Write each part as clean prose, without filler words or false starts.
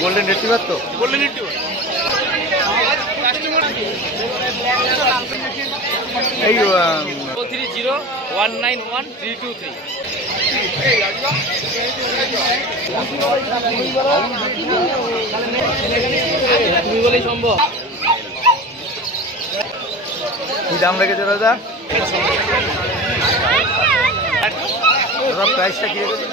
Golden retriever তো? Golden retriever. এই 030191323। তুমি বলেই সম্ভব। কি দাম রেখেছো দাদা? দাদা প্রাইসটা কি রেখেছো?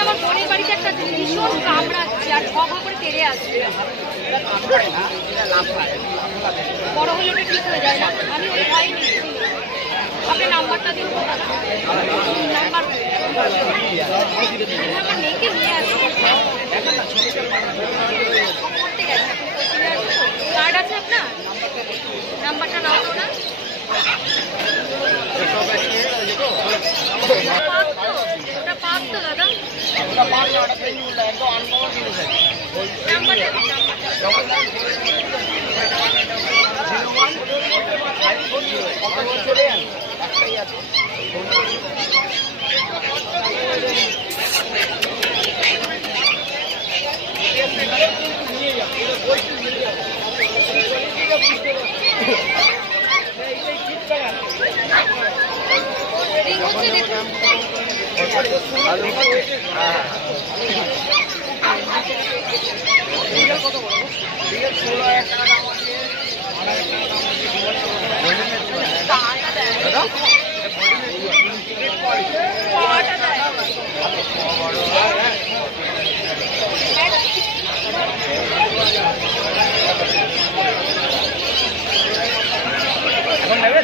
আমার বোনের বাড়িতে একটা ভীষণ কামড়াচ্ছে আর ঝগড়া করে তেড়ে আসছে। বড় হলে ওটা ঠিক হয়ে যায় না। আমি ওই ভয় নিচ্ছি। আপনি নাম্বারটা দিন। নাম্বার মেয়েকে নিয়ে আসছি। করতে গেছে কার্ড আছে আপনার? নাম্বারটা নাও না। ওটা পাপ তো দাদা।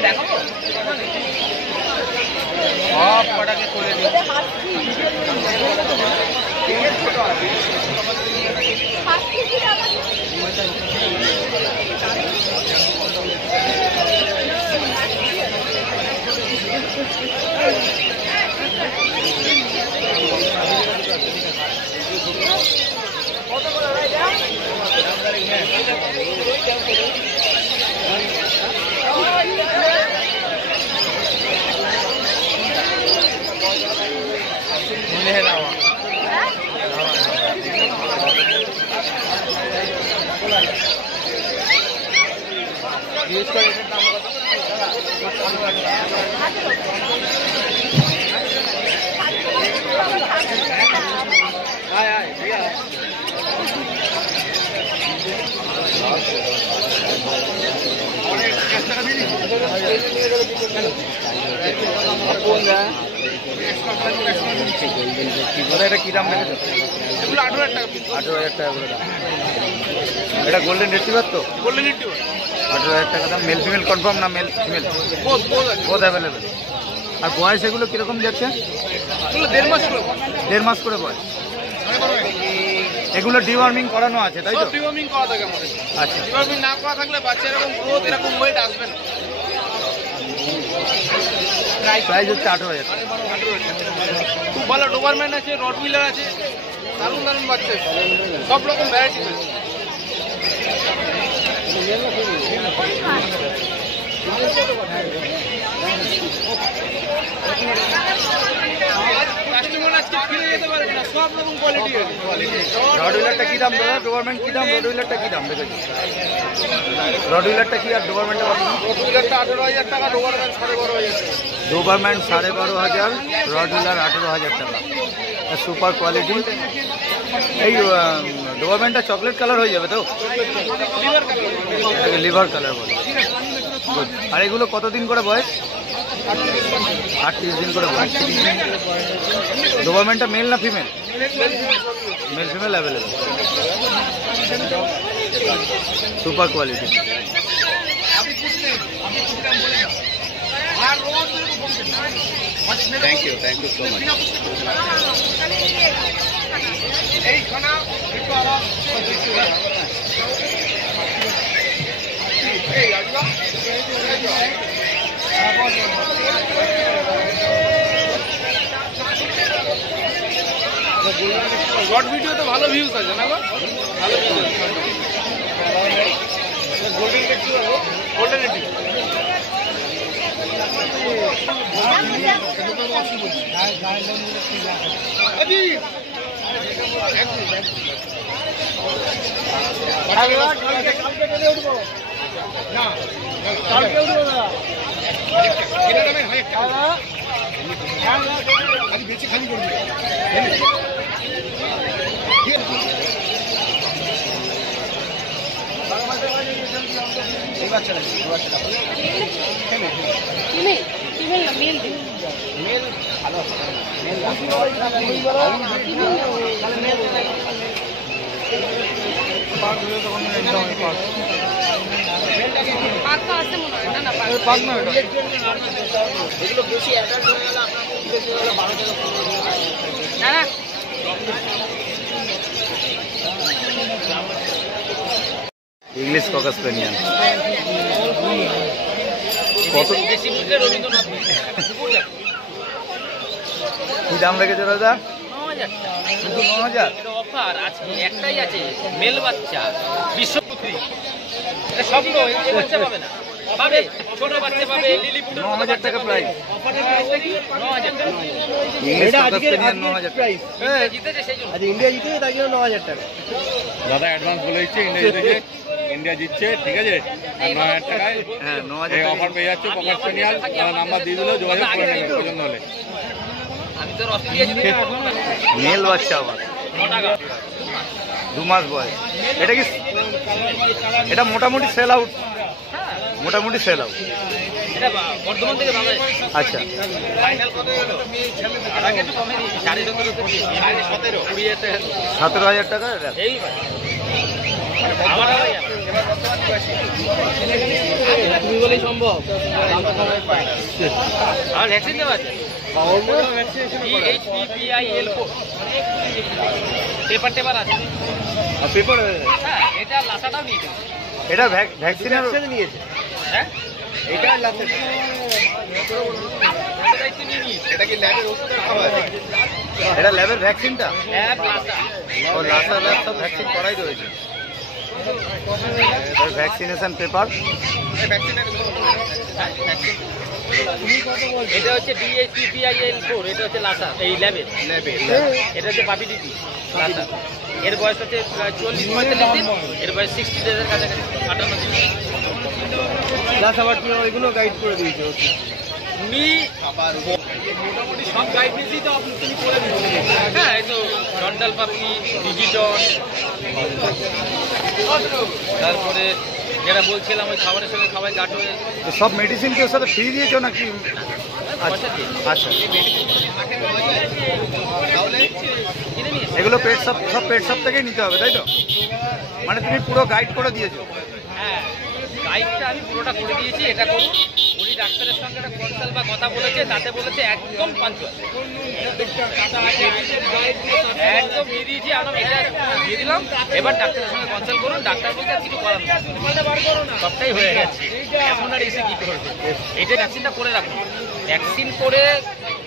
দেখাবো সব কটাকে করে দিই। এটা কি দাম রেখেছো? 18,000 টাকা। 18,000 টাকা করে দাম। এটা গোল্ডেন রিট্রিভার তো? Golden retriever. 18,000 টাকা দাম। মেল ফিমেল কনফার্ম না? Male female both available. আর বয়স এগুলো কিরকম যাচ্ছে? 1.5 মাস করে। 1.5 মাস করে বয়স। এগুলো ডিওয়ার্মিং করানো আছে তাই তো? সব ডিওয়ার্মিং করা থাকে আমাদের। আচ্ছা, ডিওয়ার্মিং না করা থাকলে বাচ্চা এরকম গ্রোথ এরকম ওয়েট আসবে না। প্রাইস হচ্ছে 18,000 টাকা। খুব ভালো ডোবারম্যান আছে, রটউইলার আছে, দারুণ দারুণ বাচ্চা আছে, সব রকম ভ্যারাইটি আছে। কাস্টমার আজকে ফিরে যেতে পারবে না, সব রকম কোয়ালিটি আছে। রটউইলারটা কি দাম দাদা? ডোবারম্যান কি দাম? রটউইলারটা কি দাম দেখেছি? রটউইলারটা কি আর ডোবারম্যানটা কত? রটউইলারটা 18,000 টাকা, ডোবারম্যান 12,500 টাকা। ডোবারম্যান 12,500, রটউইলার 18,000 টাকা। Super quality. এই ডোবারম্যানটা চকলেট কালার হয়ে যাবে তো? এটাকে লিভার কালার বলে। আর এগুলো কতদিন করে বয়স? 38 দিন করে বয়স। ডোবারম্যানটা মেল না female? Male female available. Super quality. Thank you so much. Short video তো ভালো ভিউজ আছে না গো? ভালো ভিউজ আছে। গোল্ডেন রেটিং গোল্ডেন রেটিং বেশি খালি করবি ফিমেল না মেল দিন মেল ভালো পাকা আছে মনে হয় না? না পাক না এগুলো বেশি অ্যাটাচ হয়ে গেলে আপনার বেশি হলে 12 থেকে 15 না না ইংলিশ ককাস স্পেনিয়ান কত বেশি বুঝলে রবীন্দ্রনাথ কি দাম রেখেছে দাদা? 9000 শুধু 9000? এটা অফার আছে, একটাই আছে মেল বাচ্চা বিশ্বপুত্রী। এটা স্বপ্ন, এই বাচ্চা পাবে না, পাবে ছোট বাচ্চা পাবে লিলিপুটের 9000 টাকা প্রাইস। অফারের প্রাইসটা কি 9000 টাকা। ইংলিশ ককাস স্পেনিয়ান 9000 টাকা। ইন্ডিয়া জিতেছে সেই জন্য। আজ ইন্ডিয়া জিতেছে তাই জন্য 9000 টাকা। দাদা অ্যাডভান্স বলে দিচ্ছে ইন্ডিয়া জিতেছে, ইন্ডিয়া জিতছে, ঠিক আছে? আর 9000 টাকায় হ্যাঁ 9000 এই টাকা অফার পেয়ে যাচ্ছে। ককাস স্পেনিয়াল তারা নাম্বার দিয়ে দিল, যোগাযোগ করে নেবেন পছন্দ হলে। আমি তো অস্ট্রেলিয়া জিতে মেল বাচ্চা আবার 9 টাকা 2 মাস বয়স। এটা কি এটা মোটামুটি সেল আউট? মোটামুটি সেল আউট। এটা বর্ধমান থেকে বাংলাদেশ। আচ্ছা ফাইনাল কত হলো? আর আগে একটু কমে দিয়েছি, 17.5 তে দিয়েছি। আগে 17 20 তে 17000 টাকা। এই আমার ভাই এবার বর্তমান 82 তুমি বলেই সম্ভব। আর ভ্যাকসিন দেওয়া আছে EHPPIL4 পেপার টেপার আছে। পেপার হ্যাঁ এটা লাসাটাও নিয়ে যাবে। এটা ভ্যাকসিনের নিয়েছে হ্যাঁ এটা লাস্টে দায়িত্ব নিয়ে নিয়েছি। এটা কি ল্যাবের ওষুধের খাবার? এটা ল্যাবের ভ্যাকসিনটা? হ্যাঁ লাসা ও লাসা ল্যাব সব ভ্যাকসিন করাই রয়েছে। Vaccination paper. এটা হচ্ছে DHPPIL4, এটা হচ্ছে লাসা এই ল্যাবের। এটা হচ্ছে বাপি দিদি লাসা। এর বয়স হচ্ছে 40-45 দিন, এর বয়স 60 ডেজের কাছাকাছি, 58 দিন। প্লাস আবার কি ওইগুলো গাইড করে দিয়েছে তুমি মোটামুটি সব গাইড দিয়েছি তো তুমি করে দিচ্ছি। হ্যাঁ এই তো ডন্টাল পাপি, ডিজিটন, তারপরে যেটা বলছিলাম ওই খাবারের সঙ্গে খাবার গাঁট হয়ে তো সব মেডিসিন কি ওর সাথে ফ্রি দিয়েছো নাকি? আচ্ছা আচ্ছা কিনে নিয়ে এগুলো পেট সব পেট শপ থেকেই নিতে হবে তাই তো? মানে তুমি পুরো গাইড করে দিয়েছো? হ্যাঁ গাইডটা আমি পুরোটা করে দিয়েছি, এটা করুন। উনি ডাক্তারের সঙ্গে একটা কনসাল্ট বা কথা বলেছে, তাতে বলেছে একদম পাঞ্চুয়াল, একদম দিয়ে দিয়েছি। আমি এটা দিয়ে দিলাম, এবার ডাক্তারের সঙ্গে কনসাল্ট করুন। ডাক্তার বলতে আর কিছু করার নেই, সবটাই হয়ে গেছে, এখন আর এসে কি করবে। এইটা ভ্যাকসিনটা করে রাখুন। ভ্যাকসিন করে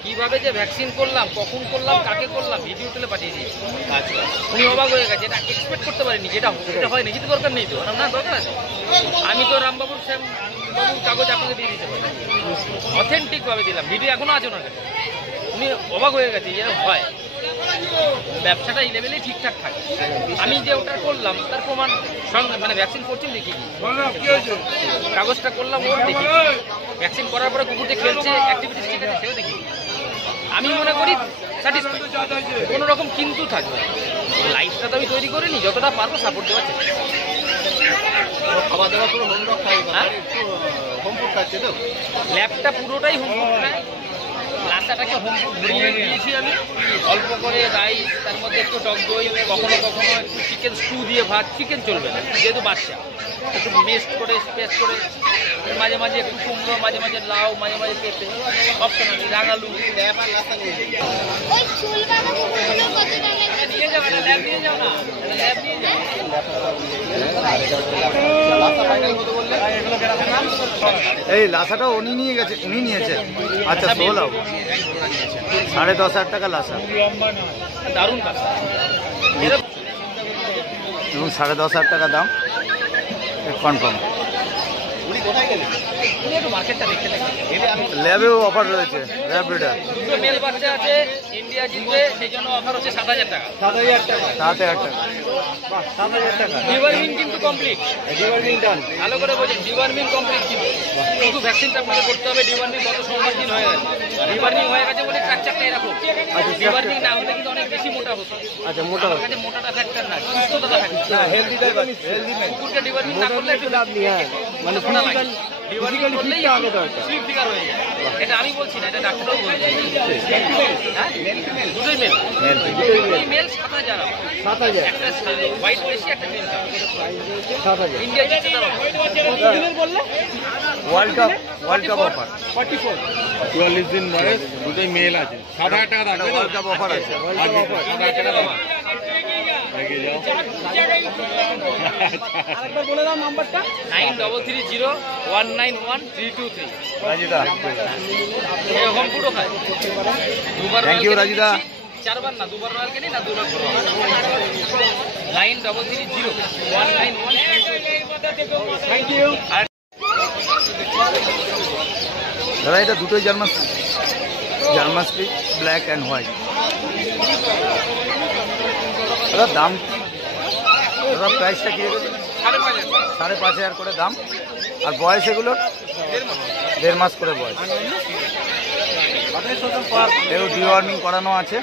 কিভাবে যে ভ্যাকসিন করলাম, কখন করলাম, কাকে করলাম, ভিডিও তুলে পাঠিয়ে দিয়েছি। আচ্ছা উনি অবাক হয়ে গেছে, এটা এক্সপেক্ট করতে পারিনি, যেটা হয় না, কিছু দরকার নেই তো না, দরকার আছে। আমি তো রামবাবুর বাবুর কাগজ আপনাকে দিয়ে দিতে পারি, অথেন্টিক ভাবে দিলাম, ভিডিও এখনো আছে ওনার কাছে। উনি অবাক হয়ে গেছে, এরকম হয়। ব্যবসাটা এই লেভেলেই ঠিকঠাক থাকে। আমি যে ওটা করলাম তার প্রমাণ সঙ্গে, মানে ভ্যাকসিন করছি দেখি, কাগজটা করলাম ওর দেখি, ভ্যাকসিন করার পরে কুকুরটি খেলছে, অ্যাক্টিভিটিস ঠিক আছে সেও দেখি। আমি মনে করি স্যাটিসফাই, কোনো রকম কিন্তু থাকবে। লাইফটা তো আমি তৈরি করিনি, যতটা পারবো সাপোর্ট দেওয়ার চেষ্টা করবো। খাওয়া দাওয়া পুরো হোমওয়ার্ক খাই, হোমফুড খাচ্ছে তো? ল্যাবটা পুরোটাই হোমফুড খায়। লাসাটাকে হোমফুড ভরিয়ে দিয়েছি আমি, অল্প করে রাইস, তার মধ্যে একটু টক দই, কখনো কখনো একটু চিকেন স্টু দিয়ে ভাত। চিকেন চলবে না যেহেতু বাচ্চা, একটু মেস্ট করে পেস্ট করে, মাঝে মাঝে একটু কুমড়ো, মাঝে মাঝে লাউ, মাঝে মাঝে পেঁপে, অপশনালি রাঙালু। ল্যাব আর লাসা নিয়ে যাবে, নিয়ে যাবে না, ল্যাব নিয়ে যাও না, ল্যাব নিয়ে যাও। এই লাসাটা উনি নিয়ে গেছে, উনি নিয়েছেন। আচ্ছা 16 10,500 টাকা লাসা দারুণ কাঁচা। এবং 10,500 টাকা দাম কনফার্ম। মার্কেটটা দেখতে ল্যাবেও অফার রয়েছে, ল্যাব ব্রিডার দুটো মেল বাচ্চা আছে, ইন্ডিয়া জিতবে, সেই জন্য অফার হচ্ছে 7,000 টাকা। 7,000 টাকা। 7,000 টাকা। 7,000 টাকা। ডিওয়ার্মিং কিন্তু কমপ্লিট। ডিওয়ার্মিং ডান। ভালো করে বলছেন, ডিওয়ার্মিং কমপ্লিট ছিল, শুধু ভ্যাকসিনটা আপনাকে করতে হবে। ডিওয়ার্মিং গত সোমবার দিন হয়ে গেছে, ডিওয়ার্মিং হয়ে গেছে বলে স্ট্রাকচারটা এরকম। ডিওয়ার্মিং না হলে কিন্তু অনেক বেশি মোটা হতো। আচ্ছা মোটা আমার কাছে মোটাটা ফ্যাক্টর না, সুস্থতাটা factor. Healthy type healthy man. কুকুরকে ডিওয়ার্মিং না করলে একটু লাভ নেই। হ্যাঁ মানে ফিজিক্যাল ফিজিক্যালি আগে দরকার। স্লিপ ফিগার হয়ে যায়। এটা আমি বলছি না, এটা ডাক্তারও বলছে। হ্যাঁ দুটোই মেল। দুটোই মেল 7,000। 7,000। একটা হোয়াইট বেশি, একটা গ্রিন 7,000। ইন্ডিয়া জিতছে তার offer। World cup offer. 44 দিন বয়স, দুটোই মেল আছে। 7,000 টাকা থাকবে। ওয়ার্ল্ড কাপ অফার আছে। 7,000 টাকা দাম। রেখে যাও। আরেকবার বলে দাও নাম্বারটা। 9330191323। রাজিদা এরকম পুরো খায় দুবার। Thank you Rajida. 4 বার না, 2 বার রয়্যাল কেনি না, 2 বার পুরো 9330191323। Thank you. দাদা এটা দুটোই German spitz, black and white. দাদা দাম কি? দাদা প্রাইসটা কি রেখেছে? 5,500 করে দাম। আর বয়স এগুলো 1.5 মাস করে বয়স। এও ডিওয়ার্মিং করানো আছে,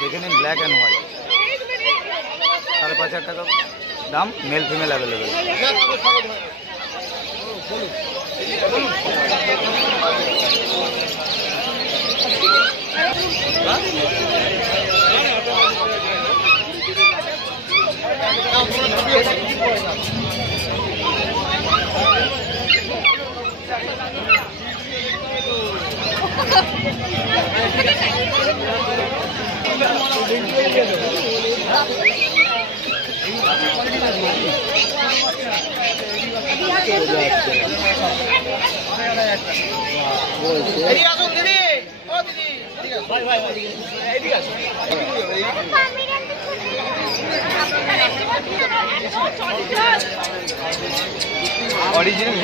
দেখে নিন, ব্ল্যাক অ্যান্ড হোয়াইট। 5,500 টাকা দাম, মেল ফিমেল অ্যাভেলেবেল। অরিজিনাল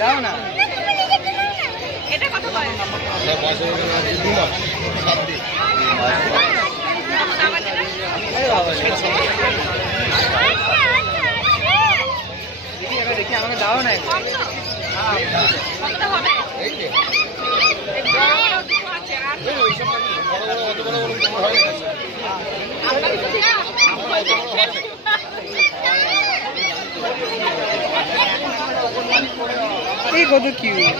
দাও না, এটা কত করে? দেখি আমাকে দাও না। কতটা হবে? এই কত কিউট।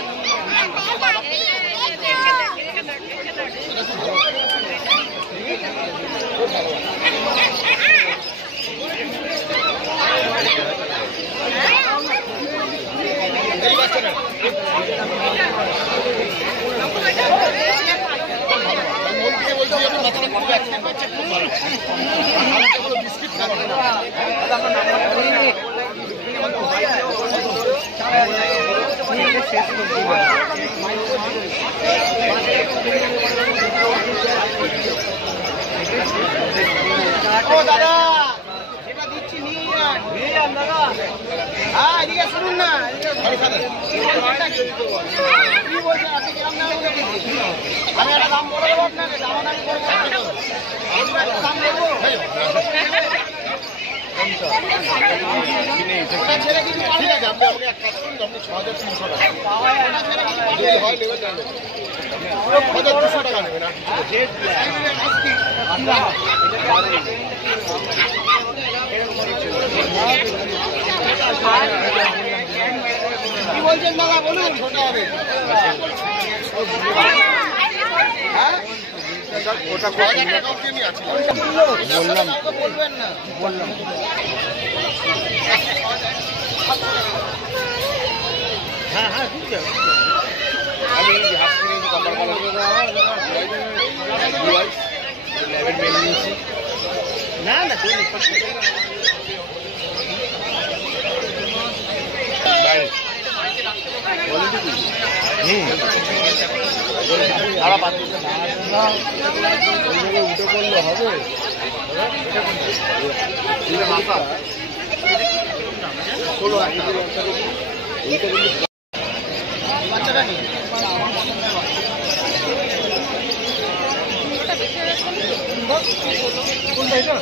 দাদা যেটা দিচ্ছি নিয়ে যান দাদা। হ্যাঁ এদিকে শুনুন না, কি বলছেন আপনি? কিরম দাম বলে দিচ্ছি আমি, একটা দাম বলে দেবো আপনাকে, দাম করবো, দাম বলবো। ওটা ছেড়ে কিছু ঠিক আছে, আপনি আমাকে এক কাজ করুন, আপনি 6,300 টাকা যদি হয় নেবেন তাহলে 6,200 টাকা নেবেন আর কি বলছেন দাদা বলুন, ছোট হবে হ্যাঁ ওটা আমি আছি বললাম বলবেন না বললাম হ্যাঁ হ্যাঁ ঠিক আছে। আমি হাত কিনে কপাল কালার ল্যাবের মেল নিয়েছি। না না বাইরে উঠে পড়লে হবে বাচ্চাটা নিয়ে কোনটা এটা?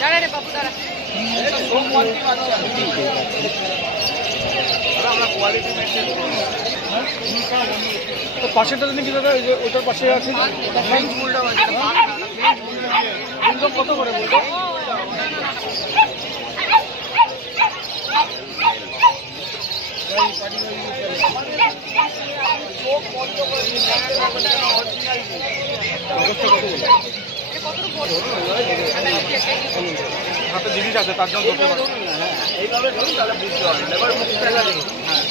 দাঁড়া রে বাবু দাঁড়া। পাশেরটা নাকি দাদা ওই যে ওটার পাশে আছে কত করে বলবো? হাতে জিনিস আছে তার জন্য ধরতে পারবো। এইভাবে ধরুন তাহলে বুঝতে পারবেন, এবার মুখটা দেখুন। হ্যাঁ